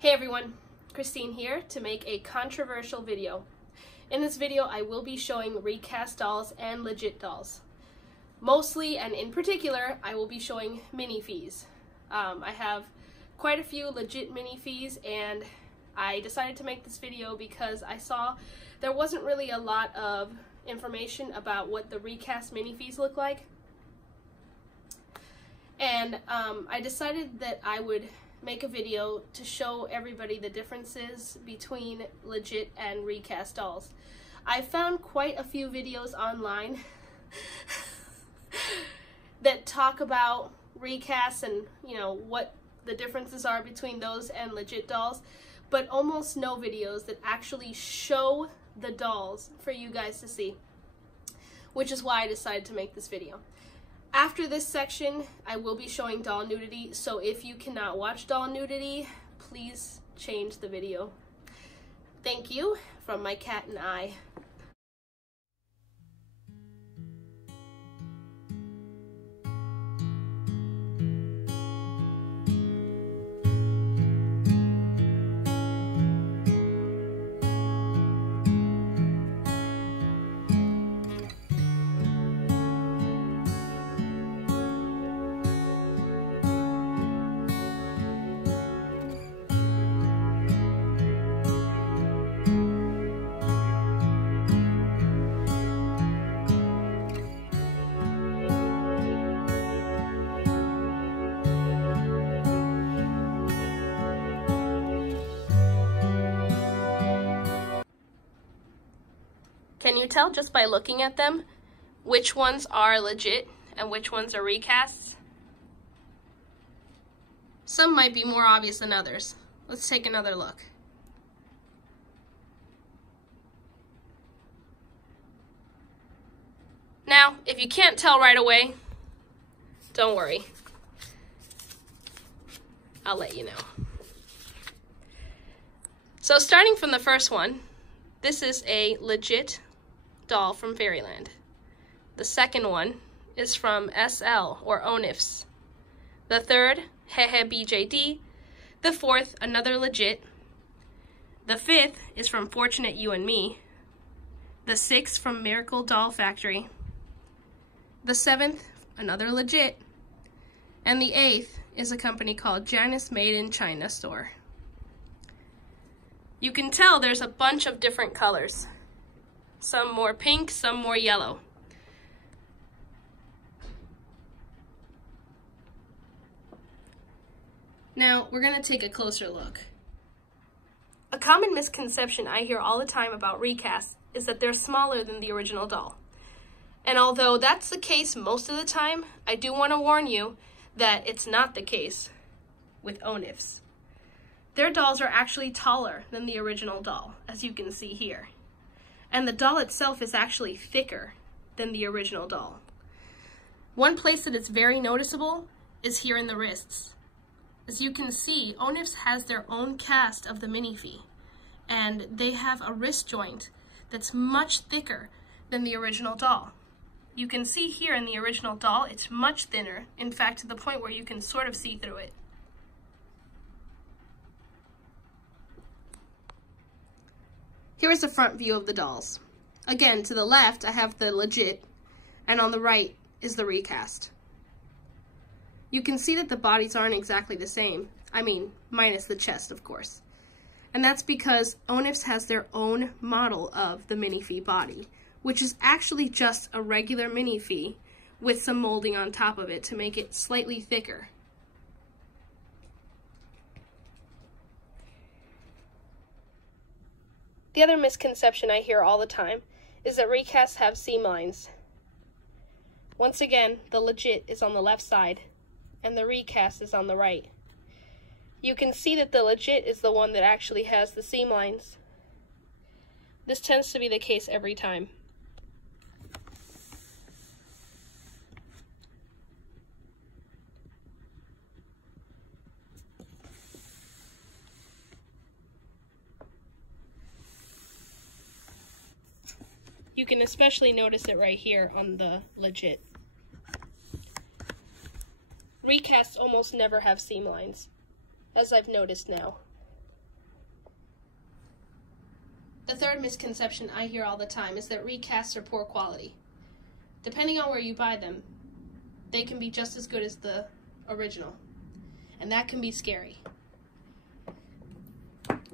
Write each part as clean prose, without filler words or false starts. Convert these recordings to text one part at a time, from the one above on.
Hey everyone, Christine here to make a controversial video. In this video I will be showing recast dolls and legit dolls. Mostly and in particular I will be showing Minifees. I have quite a few legit Minifees and I decided to make this video because I saw there wasn't really a lot of information about what the recast Minifees look like. And I decided that I would make a video to show everybody the differences between legit and recast dolls. I found quite a few videos online that talk about recasts and what the differences are between those and legit dolls, but almost no videos that actually show the dolls for you guys to see, which is why I decided to make this video. After this section, I will be showing doll nudity, so if you cannot watch doll nudity, please change the video. Thank you, from my cat and I. Can you tell just by looking at them which ones are legit and which ones are recasts? Some might be more obvious than others. Let's take another look. Now, if you can't tell right away, don't worry. I'll let you know. So starting from the first one, this is a legit doll from Fairyland. The second one is from SL or Onifs. The third, HeheBJD. The fourth, another legit. The fifth is from Fortunate You and Me. The sixth from Miracle Doll Factory. The seventh, another legit. And the eighth is a company called Janice Made in China Store. You can tell there's a bunch of different colors. Some more pink, some more yellow. Now, we're going to take a closer look. A common misconception I hear all the time about recasts is that they're smaller than the original doll. And although that's the case most of the time, I do want to warn you that it's not the case with Onifs. Their dolls are actually taller than the original doll, as you can see here. And the doll itself is actually thicker than the original doll. One place that it's very noticeable is here in the wrists. As you can see, Onifs has their own cast of the Minifee, and they have a wrist joint that's much thicker than the original doll. You can see here in the original doll, it's much thinner, in fact to the point where you can sort of see through it. Here is the front view of the dolls. Again, to the left, I have the legit, and on the right is the recast. You can see that the bodies aren't exactly the same. I mean, minus the chest, of course. And that's because Onifs has their own model of the Minifee body, which is actually just a regular Minifee with some molding on top of it to make it slightly thicker. The other misconception I hear all the time is that recasts have seam lines. Once again, the legit is on the left side and the recast is on the right. You can see that the legit is the one that actually has the seam lines. This tends to be the case every time. You can especially notice it right here on the legit. Recasts almost never have seam lines, as I've noticed now. The third misconception I hear all the time is that recasts are poor quality. Depending on where you buy them, they can be just as good as the original, and that can be scary.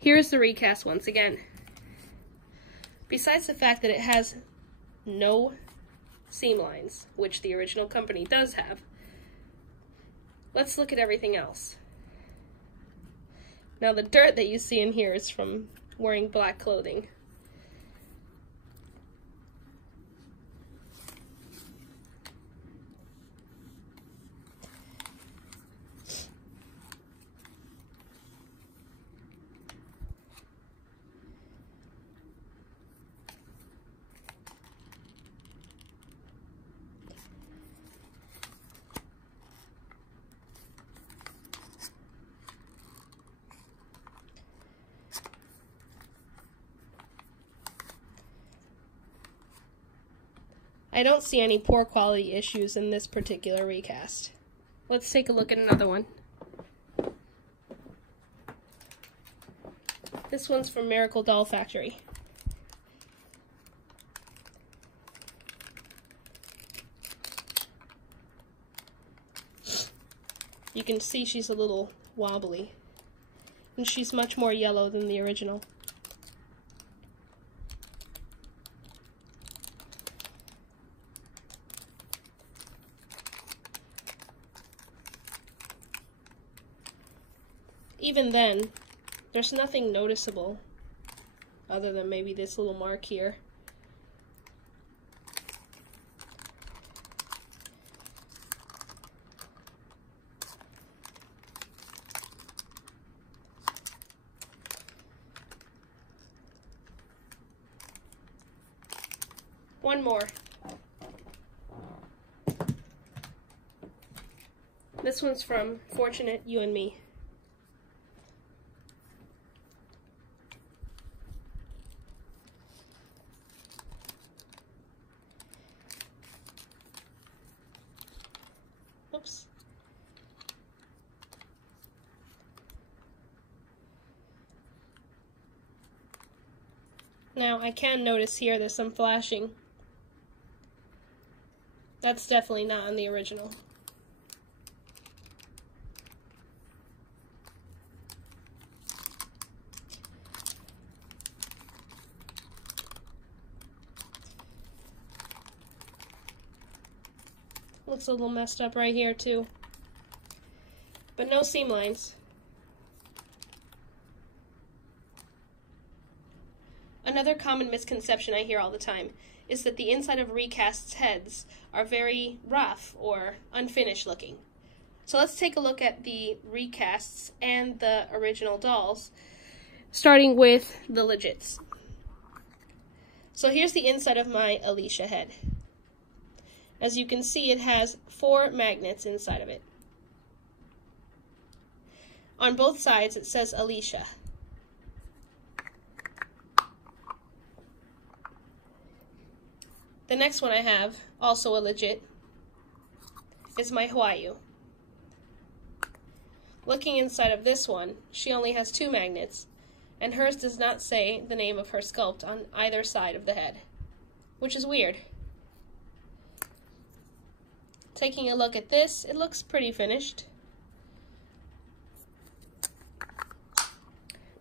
Here's the recast once again. Besides the fact that it has no seam lines, which the original company does have, let's look at everything else. Now the dirt that you see in here is from wearing black clothing. I don't see any poor quality issues in this particular recast. Let's take a look at another one. This one's from Miracle Doll Factory. You can see she's a little wobbly, and she's much more yellow than the original. Even then, there's nothing noticeable other than maybe this little mark here. One more. This one's from Fortunate You and Me. Oops. Now I can notice here there's some flashing. That's definitely not in the original. Looks a little messed up right here too. But no seam lines. Another common misconception I hear all the time is that the inside of recasts' heads are very rough or unfinished looking. So let's take a look at the recasts and the original dolls, starting with the legits. So here's the inside of my Alicia head. As you can see, it has 4 magnets inside of it. On both sides it says Alicia. The next one I have, also a legit, is my Hawaiiu. Looking inside of this one, she only has 2 magnets, and hers does not say the name of her sculpt on either side of the head, which is weird. Taking a look at this, it looks pretty finished.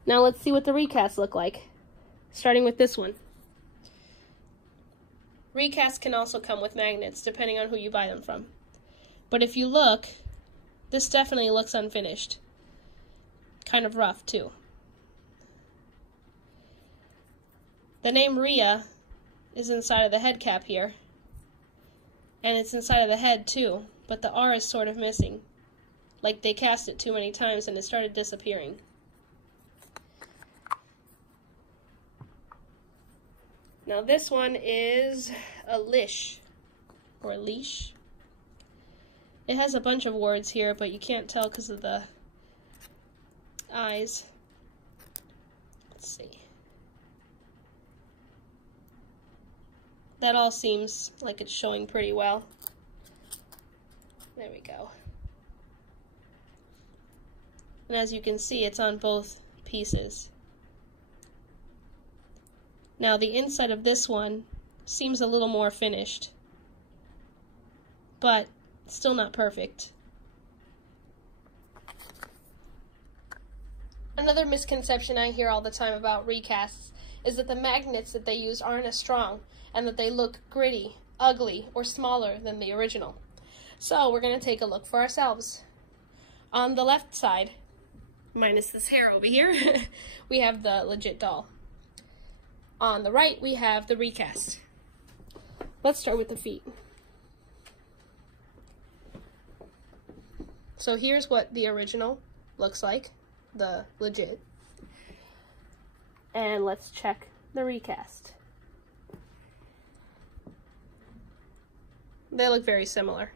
Now let's see what the recasts look like, starting with this one. Recasts can also come with magnets, depending on who you buy them from. But if you look, this definitely looks unfinished. Kind of rough, too. The name Rhea is inside of the head cap here. And it's inside of the head, too, but the R is sort of missing. Like they cast it too many times and it started disappearing. Now this one is a leash, or a leash. It has a bunch of words here, but you can't tell because of the eyes. Let's see. That all seems like it's showing pretty well. There we go. And as you can see, it's on both pieces. Now the inside of this one seems a little more finished, but still not perfect. Another misconception I hear all the time about recasts is that the magnets that they use aren't as strong and that they look gritty, ugly, or smaller than the original. So we're going to take a look for ourselves. On the left side, minus this hair over here, we have the legit doll. On the right, we have the recast. Let's start with the feet. So here's what the original looks like, the legit. And let's check the recast. They look very similar.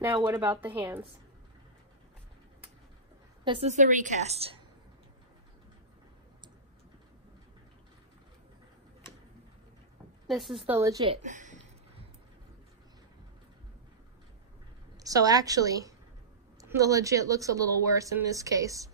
Now what about the hands? This is the recast. This is the legit. So actually, the legit looks a little worse in this case.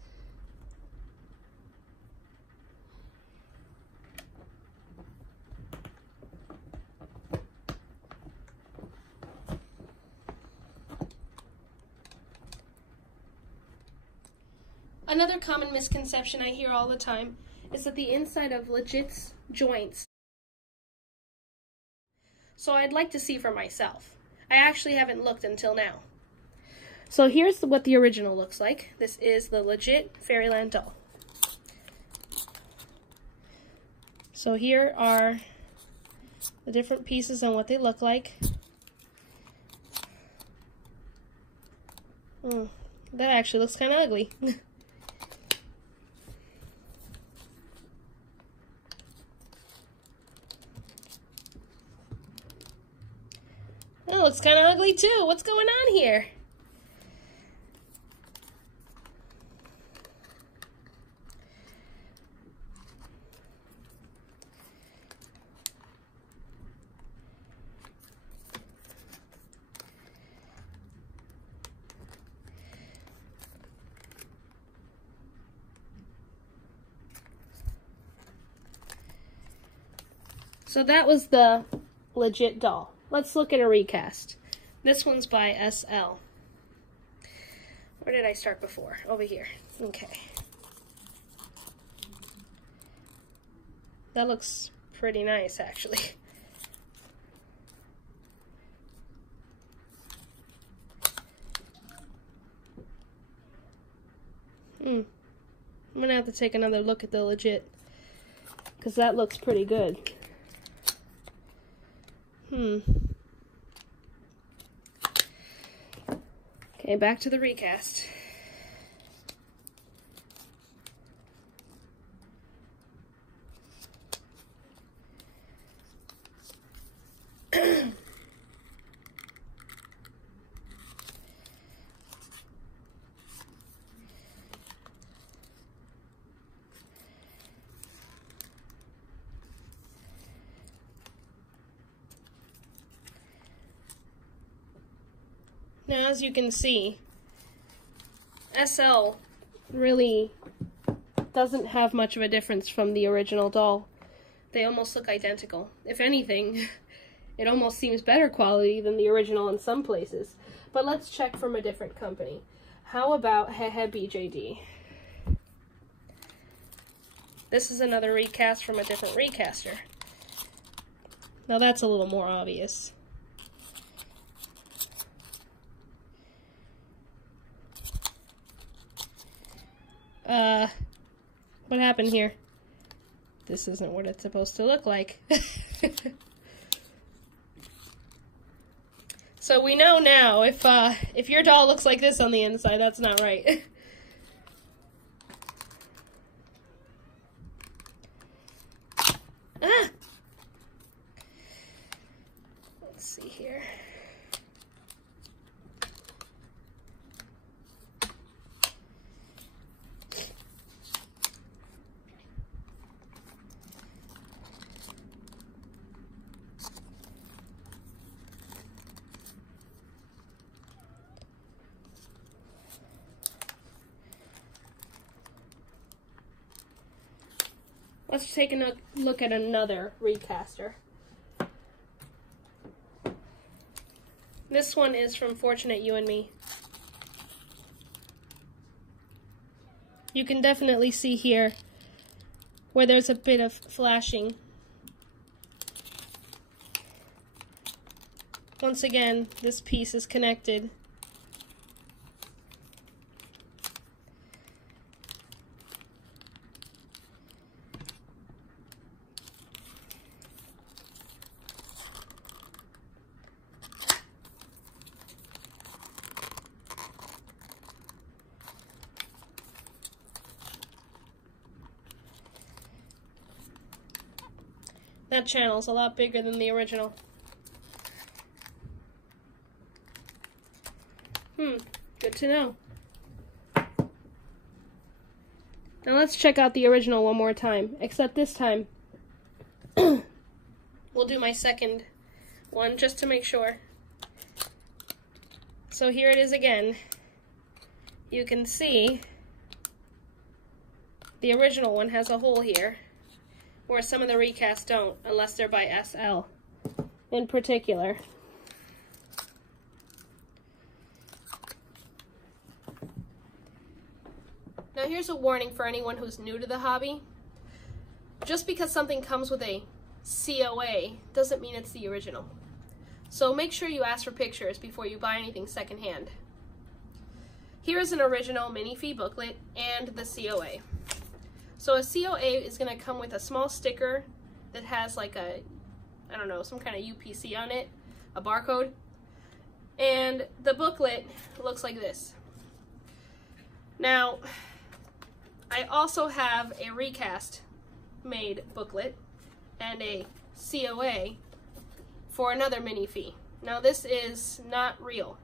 Another common misconception I hear all the time is that the inside of legit's joints. So I'd like to see for myself. I actually haven't looked until now. So here's what the original looks like. This is the legit Fairyland doll. So here are the different pieces and what they look like. That actually looks kind of ugly. That looks kind of ugly too. What's going on here? So that was the legit doll. Let's look at a recast. This one's by SL. Where did I start before? Over here. Okay. That looks pretty nice, actually. I'm gonna have to take another look at the legit, because that looks pretty good. Okay, back to the recast. Now, as you can see, SL really doesn't have much of a difference from the original doll. They almost look identical. If anything, it almost seems better quality than the original in some places. But let's check from a different company. How about HeheBJD? This is another recast from a different recaster. Now that's a little more obvious. What happened here? This isn't what it's supposed to look like. So we know now, if your doll looks like this on the inside, that's not right. Ah! Let's see here. Let's take a look at another recaster. This one is from Fortunate You and Me. You can definitely see here where there's a bit of flashing. Once again, this piece is connected. That channel's a lot bigger than the original. Good to know. Now let's check out the original one more time, except this time we'll do my second one just to make sure. So here it is again. You can see the original one has a hole here, where some of the recasts don't, unless they're by SL in particular. Now here's a warning for anyone who's new to the hobby. Just because something comes with a COA doesn't mean it's the original. So make sure you ask for pictures before you buy anything secondhand. Here is an original Minifee booklet and the COA. So a COA is going to come with a small sticker that has like a, I don't know, some kind of UPC on it, a barcode. And the booklet looks like this. Now, I also have a recast made booklet and a COA for another Minifee. Now this is not real,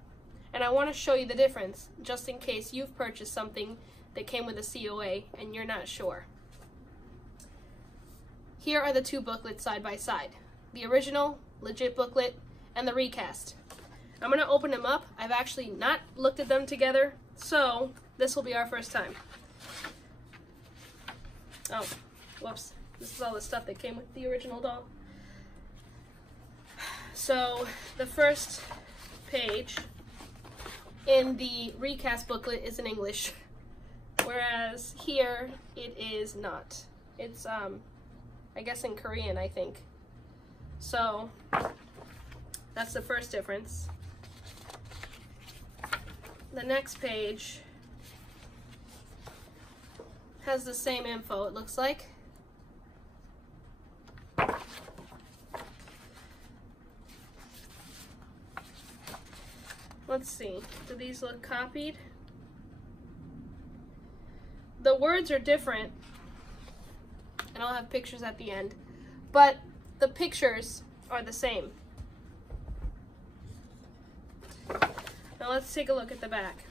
and I want to show you the difference just in case you've purchased something that came with a COA and you're not sure. Here are the two booklets side by side. The original, legit booklet, and the recast. I'm going to open them up. I've actually not looked at them together, so this will be our first time. Oh, whoops. This is all the stuff that came with the original doll. So, the first page in the recast booklet is in English, whereas here it is not. It's, I guess in Korean, I think. So, that's the first difference. The next page has the same info, it looks like. Let's see, do these look copied? The words are different, and I'll have pictures at the end, but the pictures are the same. Now let's take a look at the back.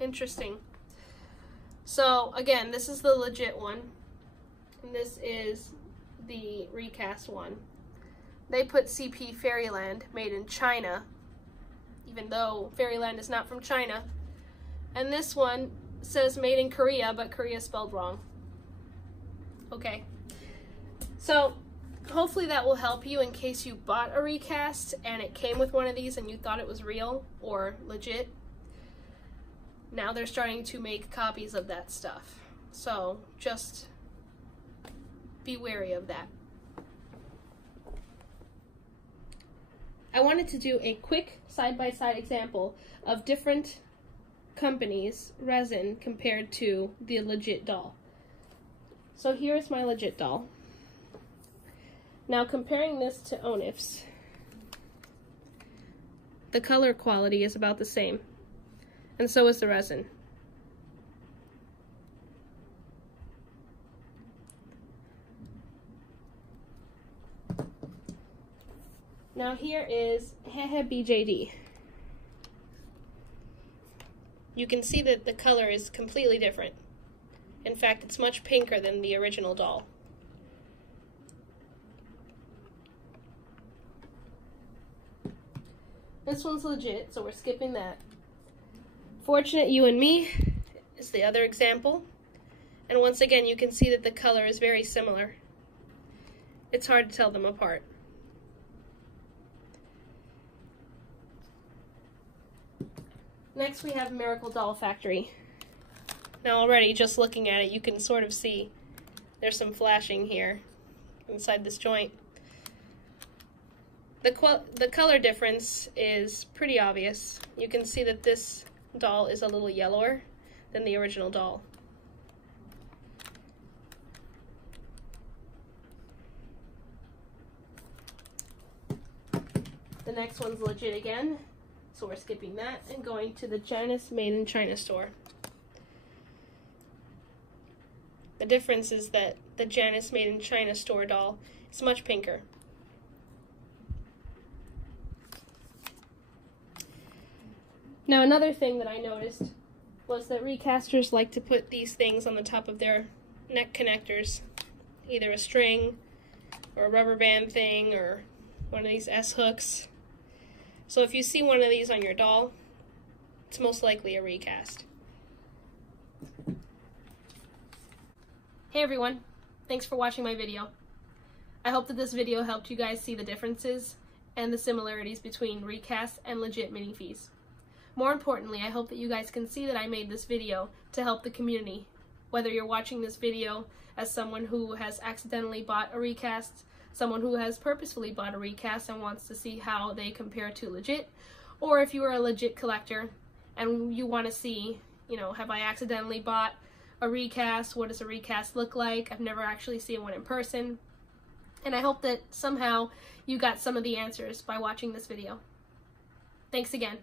Interesting. So again, this is the legit one, and this is the recast one. They put CP Fairyland, made in China, even though Fairyland is not from China. And this one says made in Korea, but Korea spelled wrong. Okay. So hopefully that will help you in case you bought a recast and it came with one of these and you thought it was real or legit. Now they're starting to make copies of that stuff. So just be wary of that. I wanted to do a quick side-by-side example of different companies' resin compared to the legit doll. So here's my legit doll. Now comparing this to Onif's, the color quality is about the same, and so is the resin. Now here is HeheBJD. You can see that the color is completely different. In fact, it's much pinker than the original doll. This one's legit, so we're skipping that. Fortunate You and Me is the other example. And once again, you can see that the color is very similar. It's hard to tell them apart. Next we have Miracle Doll Factory. Now already, just looking at it, you can sort of see there's some flashing here inside this joint. The color difference is pretty obvious. You can see that this doll is a little yellower than the original doll. The next one's legit again, so we're skipping that and going to the Janice Made in China store. The difference is that the Janice Made in China store doll is much pinker. Now another thing that I noticed was that recasters like to put these things on the top of their neck connectors, either a string or a rubber band thing or one of these S-hooks. So if you see one of these on your doll, it's most likely a recast. Hey everyone, thanks for watching my video. I hope that this video helped you guys see the differences and the similarities between recasts and legit Minifees. More importantly, I hope that you guys can see that I made this video to help the community. Whether you're watching this video as someone who has accidentally bought a recast, someone who has purposefully bought a recast and wants to see how they compare to legit, or if you are a legit collector and you want to see, have I accidentally bought a recast? What does a recast look like? I've never actually seen one in person. And I hope that somehow you got some of the answers by watching this video. Thanks again.